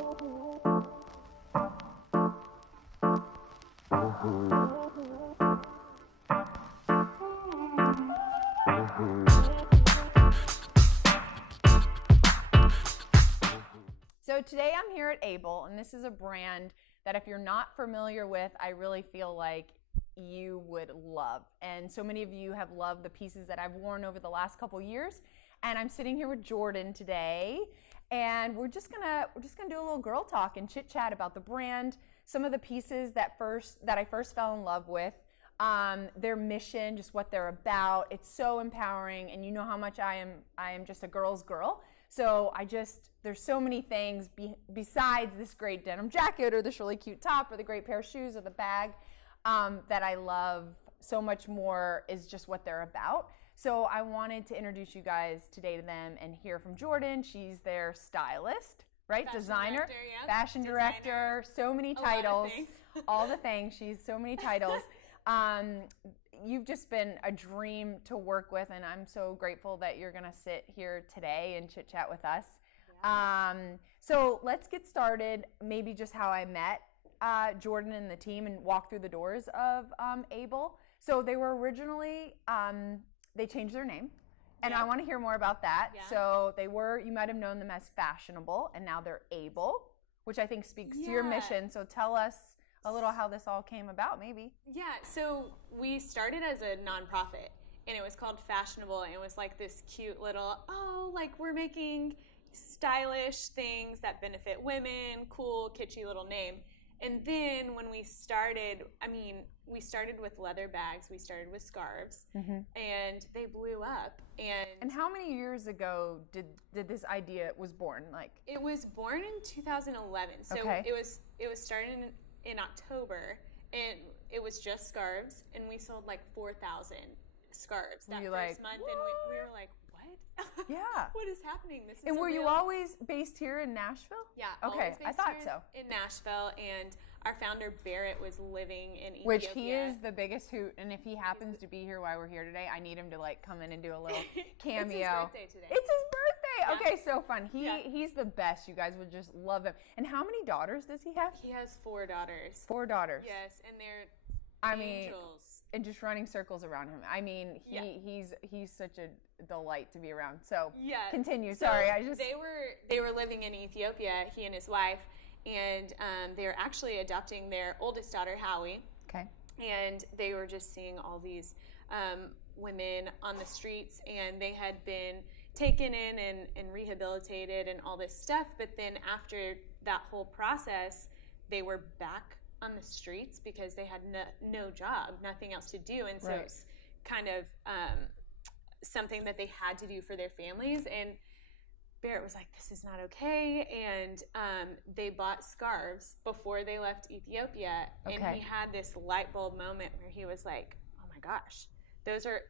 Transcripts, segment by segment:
So today I'm here at Able, and this is a brand that if you're not familiar with, I really feel like you would love. And so many of you have loved the pieces that I've worn over the last couple years. And I'm sitting here with Jordan today, and we're just gonna do a little girl talk and chit chat about the brand, some of the pieces that I first fell in love with, their mission, just what they're about. It's so empowering, and you know how much I am just a girl's girl. So there's so many things besides this great denim jacket or this really cute top or the great pair of shoes or the bag that I love. So much more is just what they're about. So I wanted to introduce you guys today to them and hear from Jordan. She's their stylist, right? Fashion Designer, director, yeah. fashion director, so many titles, all the things. She's so many titles. You've just been a dream to work with, and I'm so grateful that you're going to sit here today and chit chat with us. Yeah. So let's get started, maybe just how I met Jordan and the team and walk through the doors of Able. So they were originally, they changed their name, and I want to hear more about that. Yeah. So you might have known them as Fashionable, and now they're Able, which I think speaks to your mission. So tell us a little how this all came about, maybe. Yeah, so we started as a nonprofit, and it was called Fashionable, and it was like this cute little, we're making stylish things that benefit women, cool, kitschy little name. And then when we started with leather bags, we started with scarves, and they blew up. And how many years ago did this idea was born? Like, it was born in 2011. So it was started in October, and it was just scarves, and we sold like 4,000 scarves that first month, and we were like, what? Yeah. What is happening? This is And were you always based here in Nashville? Yeah. Okay, I thought so. In Nashville, and our founder Barrett was living in Ethiopia. Which he is the biggest hoot, and if he happens to be here while we're here today, I need him to come in and do a little cameo. It's his birthday today. It's his birthday. Yeah. Okay, so fun. He's the best. You guys would just love him. And how many daughters does he have? He has 4 daughters. 4 daughters. Yes, and they're angels. And just running circles around him. I mean, he's such a delight to be around. So continue. So sorry, they were living in Ethiopia, he and his wife, and they were actually adopting their oldest daughter, Howie. Okay. And they were just seeing all these women on the streets, and they had been taken in and rehabilitated and all this stuff. But then after that whole process, they were back on the streets because they had no job, nothing else to do. And so it's kind of something that they had to do for their families. And Barrett was like, this is not okay. And they bought scarves before they left Ethiopia. Okay. And he had this light bulb moment where he was like, oh my gosh,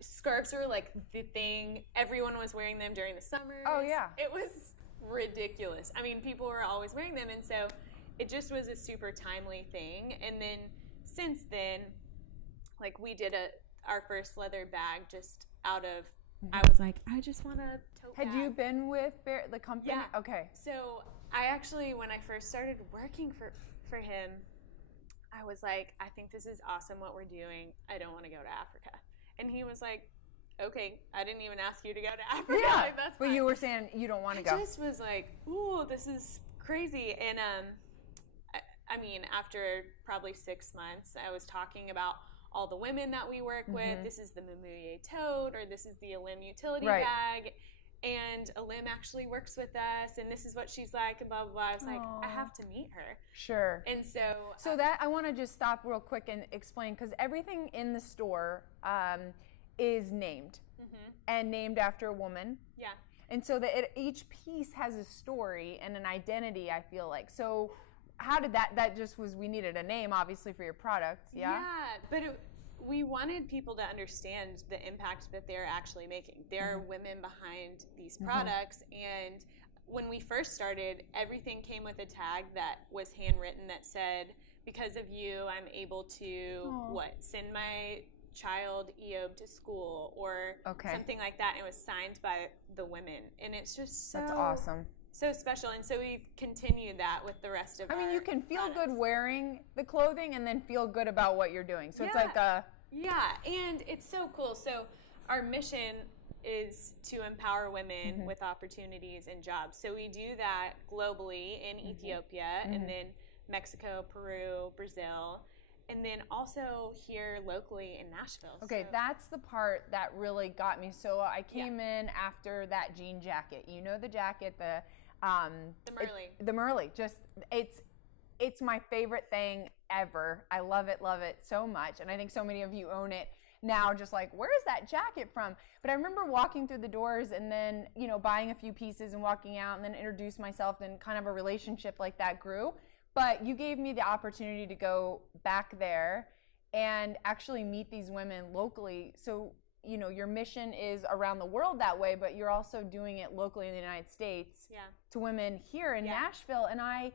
scarves are like the thing. Everyone was wearing them during the summers. Oh yeah. It was ridiculous. I mean, people were always wearing them. And so it just was a super timely thing. And then since then, like, we did our first leather bag just out of, I was like, I just want a tote bag. Had you been with the company? Yeah. Okay. So I actually, when I first started working for him, I was like, I think this is awesome what we're doing. I don't want to go to Africa. And he was like, okay, I didn't even ask you to go to Africa. Yeah, like, that's fine. But you were saying you don't want to go. I just was like, ooh, this is crazy. And I mean, after probably 6 months, I was talking about all the women that we work with. This is the Mamuye tote, or this is the Alim utility bag. And Alim actually works with us, and this is what she's like, and blah, blah, blah. I was like, I have to meet her. Sure. And so that, I want to just stop real quick and explain, because everything in the store is named, and named after a woman. Yeah. And so that each piece has a story and an identity, I feel like. So how did that just was, we needed a name, obviously, for your product, yeah? Yeah, but we wanted people to understand the impact that they're actually making. There are women behind these products, and when we first started, everything came with a tag that was handwritten that said, because of you, I'm able to, send my child Eob to school, or something like that. And it was signed by the women, and it's just so that's awesome. so special. And so we've continued that with the rest of I mean, you can feel products. good wearing the clothing and then feel good about what you're doing. So it's Yeah. like a... Yeah, and it's so cool. So our mission is to empower women with opportunities and jobs. So we do that globally in Ethiopia and then Mexico, Peru, Brazil, and then also here locally in Nashville. Okay, So, that's the part that really got me. So I came in after that jean jacket. You know the jacket, the Merle. the Merle. Just it's my favorite thing ever. I love it so much. And I think so many of you own it now, just like, where is that jacket from? But I remember walking through the doors and then, you know, buying a few pieces and walking out and then introduce myself, and kind of a relationship like that grew. But you gave me the opportunity to go back there and actually meet these women locally. So, you know, your mission is around the world that way, but you're also doing it locally in the United States to women here in Nashville. And I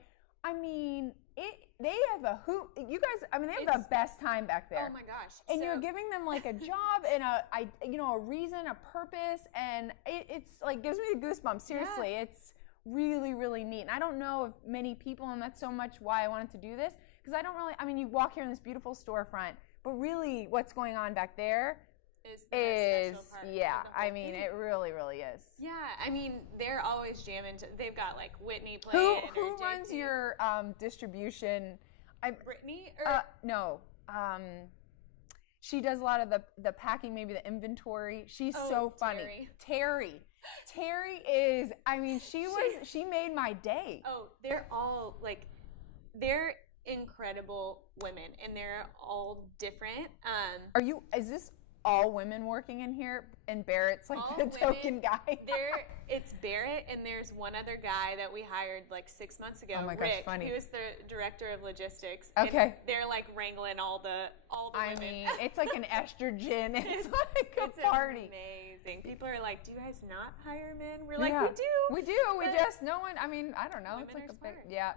mean, they have a hoot. You guys, I mean, they have the best time back there. Oh my gosh! And you're giving them like a job and a reason, a purpose, and it's like gives me the goosebumps. Seriously, it's really, really neat. And I don't know if many people, and that's so much why I wanted to do this, because I don't really. I mean, you walk here in this beautiful storefront, but really, what's going on back there is I mean, it really, really is. Yeah, I mean, they're always jamming. They've got like Whitney playing. Who runs your distribution? Brittany? Or? No. She does a lot of the packing, maybe the inventory. She's so funny. Terry is. I mean, she made my day. Oh, they're all like, they're incredible women, and they're all different. Is this all women working in here, and Barrett's like the token guy? It's Barrett, and there's one other guy that we hired like 6 months ago. Oh my Rick, gosh, funny. He was the director of logistics. Okay. And they're like wrangling all the women. I mean, it's like an estrogen. It's like a party. Amazing. People are like, "Do you guys not hire men?" We're like, "We do. We do. We just no one. I mean, I don't know. It's like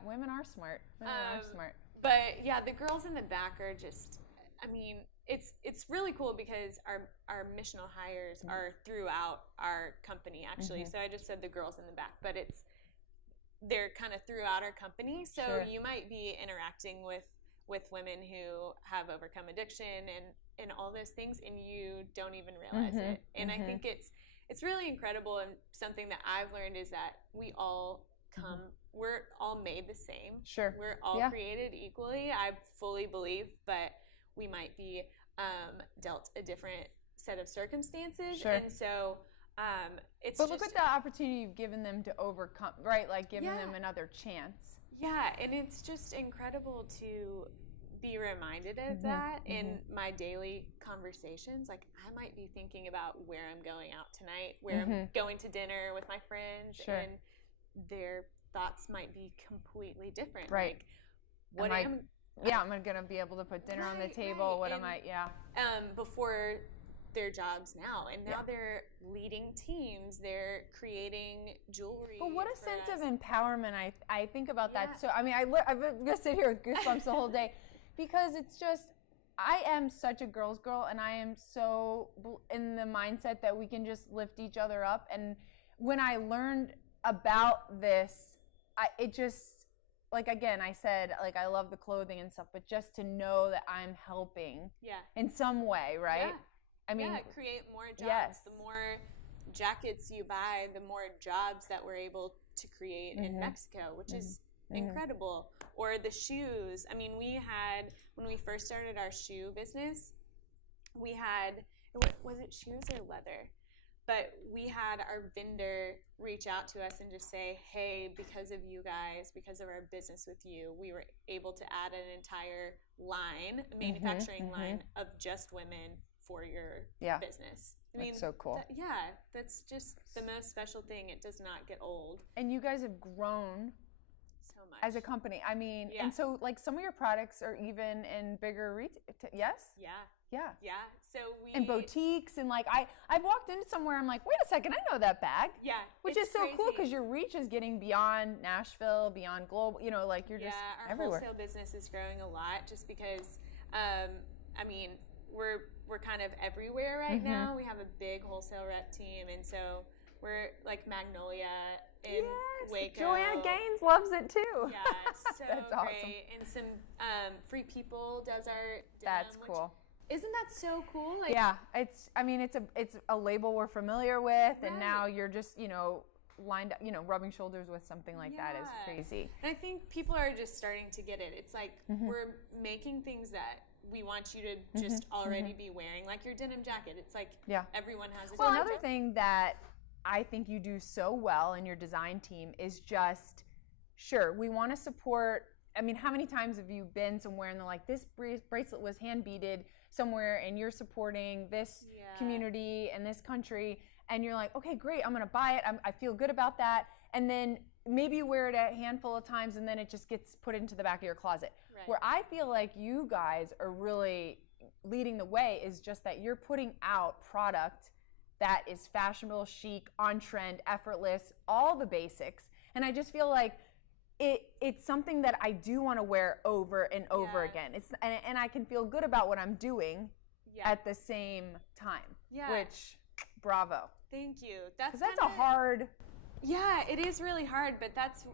women are smart. Women are smart. But yeah, the girls in the back are just. I mean, it's really cool because our missional hires are throughout our company, actually. So I just said the girls in the back, but they're kind of throughout our company. So you might be interacting with women who have overcome addiction and all those things, and you don't even realize it. And I think it's really incredible, and something that I've learned is that we all we're all made the same. Sure. We're all created equally. I fully believe, but we might be dealt a different set of circumstances. Sure. And so But look at the opportunity you've given them to overcome, right? Like giving them another chance. Yeah, and it's just incredible to be reminded of that in my daily conversations. Like, I might be thinking about where I'm going out tonight, where I'm going to dinner with my friends, and their thoughts might be completely different. Right. Like, I'm going to be able to put dinner on the table. What am I? Yeah. Before their jobs now, and now they're leading teams. They're creating jewelry. But what a sense of empowerment! I think about that. So I mean, I'm gonna sit here with goosebumps the whole day, because it's just, I am such a girl's girl, and I am so in the mindset that we can just lift each other up. And when I learned about this, it just, like, again, I said, like, I love the clothing and stuff, but just to know that I'm helping in some way, right? Yeah. I mean, create more jobs. Yes. The more jackets you buy, the more jobs that we're able to create in Mexico, which is incredible. Or the shoes. I mean, when we first started our shoe business, we had, was it shoes or leather? But we had our vendor reach out to us and just say, hey, because of you guys, because of our business with you, we were able to add an entire line, a manufacturing line of just women for your business. I mean, that's so cool. That's just the most special thing. It does not get old. And you guys have grown so much as a company. I mean, and so, like, some of your products are even in bigger retail. Yes? Yeah. So and boutiques, and like I've walked into somewhere, I'm like, wait a second, I know that bag. Yeah. Which is so cool, because your reach is getting beyond Nashville, beyond global. You know, like, you're just everywhere. Our wholesale business is growing a lot, just because. I mean, we're kind of everywhere right now. We have a big wholesale rep team, and so we're like Magnolia in Yes, Waco. Joanna Gaines loves it too. Yeah, so That's great. awesome. And some Free People does our denim. That's cool. Isn't that so cool? Like, Yeah, it's a label we're familiar with, and Right. now you're just, lined up, rubbing shoulders with something like that is Yeah. crazy. And I think people are just starting to get it. It's like Mm-hmm. we're making things that we want you to just already be wearing, like your denim jacket. It's like Yeah. everyone has a Well, denim another jacket. thing that I think you do so well in your design team is just, sure, we want to support. I mean, how many times have you been somewhere and they're like, this bracelet was hand beaded somewhere and you're supporting this community and this country, and you're like, okay, great, I'm going to buy it. I feel good about that. And then maybe you wear it a handful of times and then it just gets put into the back of your closet. Right. Where I feel like you guys are really leading the way is just that you're putting out product that is fashionable, chic, on trend, effortless, all the basics. And I just feel like it's something that I do want to wear over and over again. And I can feel good about what I'm doing at the same time. Yeah. Which, bravo. Thank you. That's Because that's a hard. Yeah, it is really hard, but that's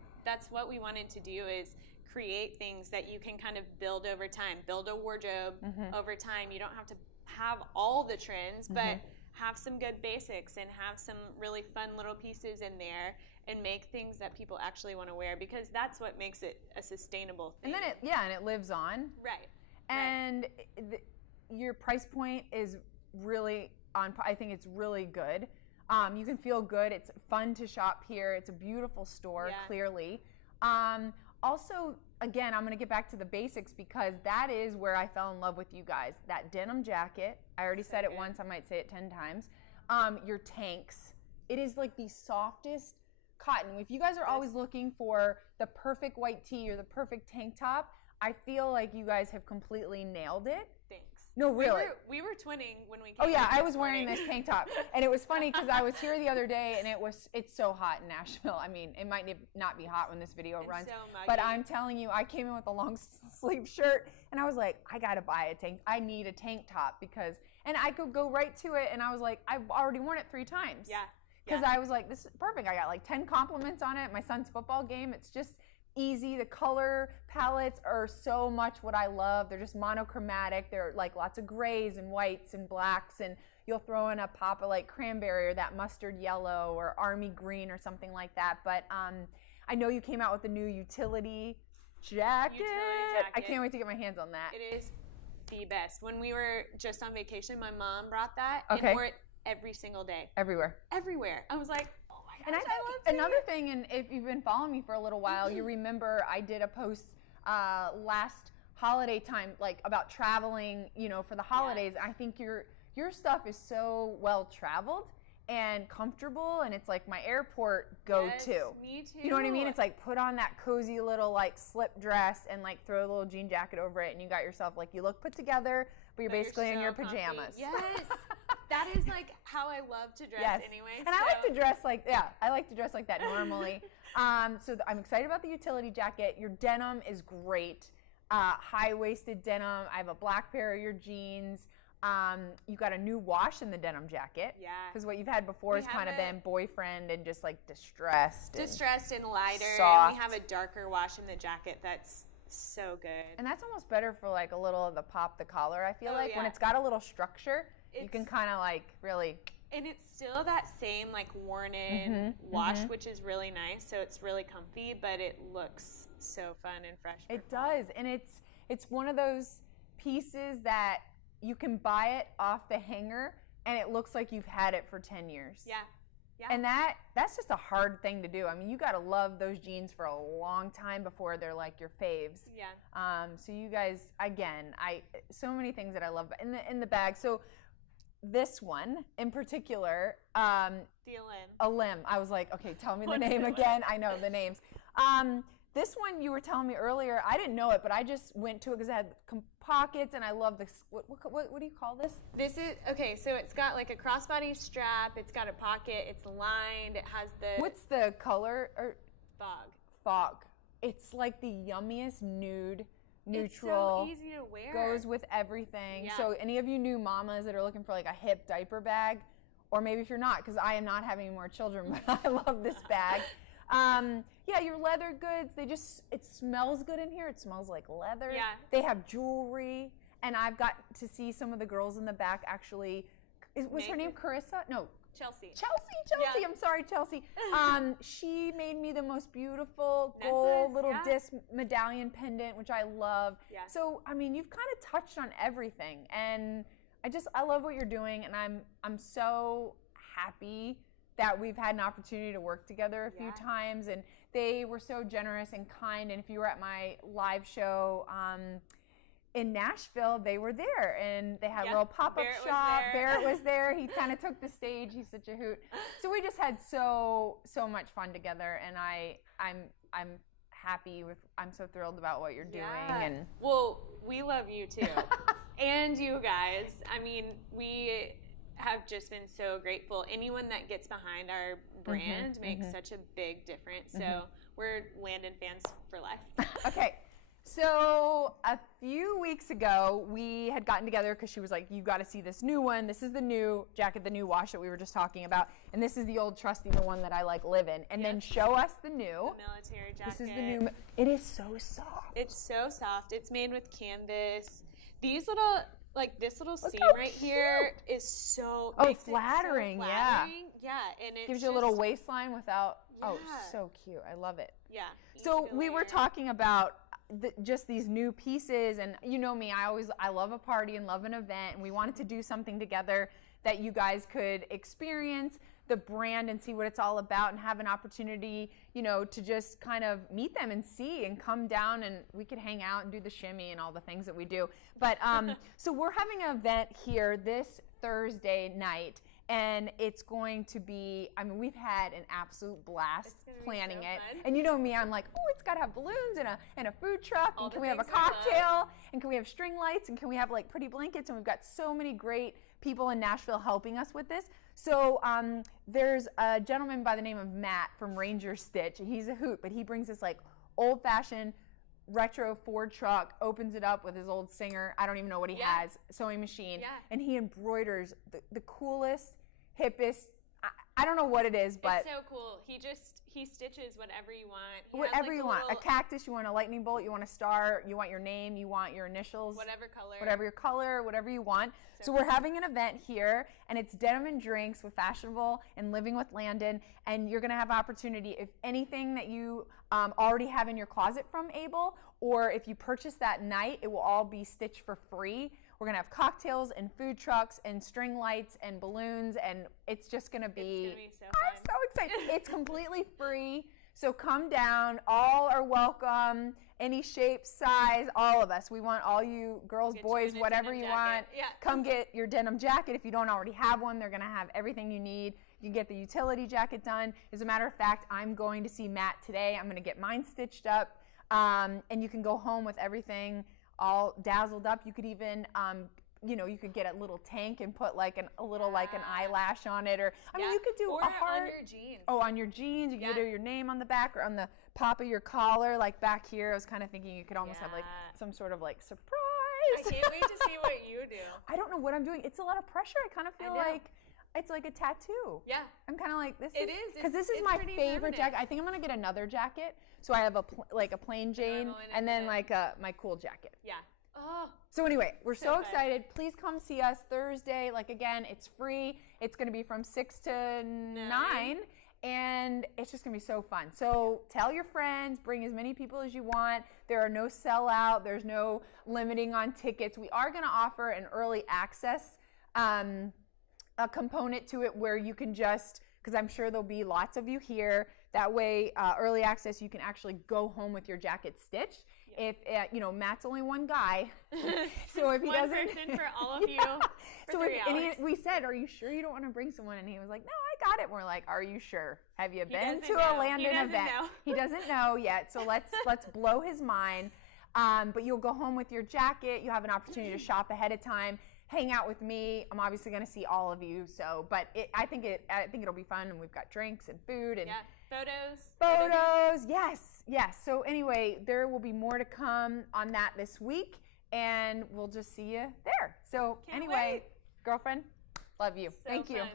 what we wanted to do, is create things that you can kind of build over time, build a wardrobe over time. You don't have to have all the trends, but have some good basics and have some really fun little pieces in there and make things that people actually want to wear, because that's what makes it a sustainable thing. And then it lives on. Right. And your price point is really on. I think it's really good. You can feel good. It's fun to shop here. It's a beautiful store, clearly. Also, again, I'm going to get back to the basics because that is where I fell in love with you guys. That denim jacket. I already said it once. I might say it 10 times. Your tanks. It is like the softest cotton. If you guys are always looking for the perfect white tee or the perfect tank top, I feel like you guys have completely nailed it. Thanks. No, really. We were twinning when we came. Oh yeah, in I was wearing this tank top, and it was funny because I was here the other day, and it's so hot in Nashville. I mean, it might not be hot when this video runs, so muggy. but I'm telling you, I came in with a long sleeve shirt, and I was like, I gotta buy a tank. I need a tank top and I could go right to it, and I was like, I've already worn it 3 times. Yeah. Because I was like, this is perfect. I got like 10 compliments on it. My son's football game. It's just easy. The color palettes are so much what I love. They're just monochromatic. They're like lots of grays and whites and blacks, and you'll throw in a pop of like cranberry or that mustard yellow or army green or something like that. But I know you came out with a new utility jacket. I can't wait to get my hands on that. It is the best. When we were just on vacation, my mom brought that and wore it every single day. Everywhere. I was like, oh my gosh, And I think another thing, and if you've been following me for a little while, you remember I did a post last holiday time, like about traveling, for the holidays. I think your stuff is so well traveled and comfortable, and it's like my airport go-to. Yes, me too. You know what I mean? It's like put on that cozy little like slip dress and like throw a little jean jacket over it, and you got yourself like you look put together, but you're basically in so your comfy. pajamas. Yes. That is like how I love to dress anyway. And I like to dress like that normally. So I'm excited about the utility jacket. Your denim is great. High-waisted denim. I have a black pair of your jeans. You got a new wash in the denim jacket. Yeah. Because what you've had before has kind of been boyfriend and just like distressed. Distressed and lighter. Soft. And we have a darker wash in the jacket that's so good. And that's almost better for like a little of the pop the collar, I feel like. When it's got a little structure, you can kind of like really. And it's still that same like worn in wash, which is really nice. So it's really comfy, but it looks so fun and fresh. It does. And it's one of those pieces that you can buy it off the hanger and it looks like you've had it for 10 years. Yeah. Yeah. And that's just a hard thing to do. I mean, you got to love those jeans for a long time before they're like your faves. Yeah. So you guys, again, so many things that I love in the bag. So this one in particular, the limb. I was like, okay, tell me the name again. I know the names. This one you were telling me earlier, I didn't know it, but I just went to it because it had pockets, and I love this. What do you call this? This is, okay, so it's got like a crossbody strap, it's got a pocket, it's lined, it has the... What's the color? Fog. It's like the yummiest nude, neutral. It's so easy to wear. Goes with everything. Yeah. So any of you new mamas that are looking for like a hip diaper bag, or maybe if you're not, because I am not having more children, but I love this bag. Yeah, your leather goods, it smells good in here. It smells like leather. Yeah. They have jewelry, and I've got to see some of the girls in the back actually. Was her name Carissa? No. Chelsea. Yeah. I'm sorry, Chelsea. She made me the most beautiful gold little disc medallion pendant, which I love. Yeah. So, I mean, you've kind of touched on everything, and I love what you're doing, and I'm so happy that we've had an opportunity to work together a few times, and they were so generous and kind. And if you were at my live show in Nashville, they were there, and they had a little pop-up shop. Barrett was there. He kind of took the stage. He's such a hoot. So we just had so much fun together, and I'm happy with. I'm so thrilled about what you're doing. And well, we love you too, and you guys. I mean, we have just been so grateful. Anyone that gets behind our brand makes such a big difference. So we're Landyn fans for life. Okay. So a few weeks ago, we had gotten together because she was like, you got to see this new one. This is the new jacket, the new wash that we were just talking about. And this is the old trusty, the one that I live in. And then show us the new. The military jacket. This is the new. It is so soft. It's so soft. It's made with canvas. These little, this little seam right here is so flattering. So yeah. Yeah. And it gives you a little waistline without. Yeah. Oh, so cute. I love it. Yeah. So we were talking about just these new pieces, and you know me, I love a party and love an event, and we wanted to do something together that you guys could experience the brand and see what it's all about, and have an opportunity, to just kind of meet them and see and come down, and we could hang out and do the shimmy and all the things that we do. But so we're having an event here this Thursday night, and it's going to be, we've had an absolute blast planning it. Fun. And you know me, I'm like, oh, it's got to have balloons and a food truck, and can we have a cocktail, and can we have string lights, and can we have pretty blankets, and we've got so many great people in Nashville helping us with this. So there's a gentleman by the name of Matt from Ranger Stitch. He's a hoot, but he brings this old-fashioned retro Ford truck, opens it up with his old Singer, I don't even know what he has, sewing machine, and he embroiders the coolest, hippest, I don't know what it is, but it's so cool. He stitches whatever you want. Whatever you want. A cactus, you want a lightning bolt, you want a star, you want your name, you want your initials. Whatever color. Whatever your color, whatever you want. So we're having an event here, and it's Denim and Drinks with Fashionable and Living with Landyn, and you're going to have opportunity, if anything that you already have in your closet from Able, or if you purchase that night, it will all be stitched for free. We're going to have cocktails and food trucks and string lights and balloons, and it's just going to be, so fun. I'm so excited. It's completely free, so come down. All are welcome, any shape, size, all of us. We want all you girls, boys, whatever you want. Yeah. Come get your denim jacket. If you don't already have one, they're going to have everything you need. You can get the utility jacket done. As a matter of fact, I'm going to see Matt today. I'm going to get mine stitched up, and you can go home with everything all dazzled up. You could even, you could get a little tank and put a little an eyelash on it, or you could do a heart on your jeans. Oh, on your jeans. You could do your name on the back or on the pop of your collar, back here. I was kind of thinking you could almost have some sort of surprise. I can't wait to see what you do. I don't know what I'm doing. It's a lot of pressure. I kind of feel like it's like a tattoo. Yeah. I'm kind of like, this is. Because this is my favorite jacket. I think I'm going to get another jacket. So I have a plain Jane and then my cool jacket. Yeah. Oh. So anyway, we're so excited. Please come see us Thursday. Again, it's free. It's going to be from 6 to 9. And it's just going to be so fun. So tell your friends, bring as many people as you want. There are no sellout. There's no limiting on tickets. We are going to offer an early access a component to it where you can just, because I'm sure there'll be lots of you here, that way early access, you can actually go home with your jacket stitched. If Matt's only one guy, so if he one doesn't, person for all of you. For so 3 hours. we said, "Are you sure you don't want to bring someone?" And he was like, "No, I got it." And we're like, "Are you sure? Have you been to a Landyn event?" He doesn't know yet. So let's blow his mind. But you'll go home with your jacket. You'll have an opportunity to shop ahead of time. Hang out with me. I'm obviously going to see all of you. So, but I think it'll be fun, and we've got drinks and food and photos. Yes. So anyway, there will be more to come on that this week, and we'll just see you there. So Can't wait. girlfriend, love you. So Thank you. fun.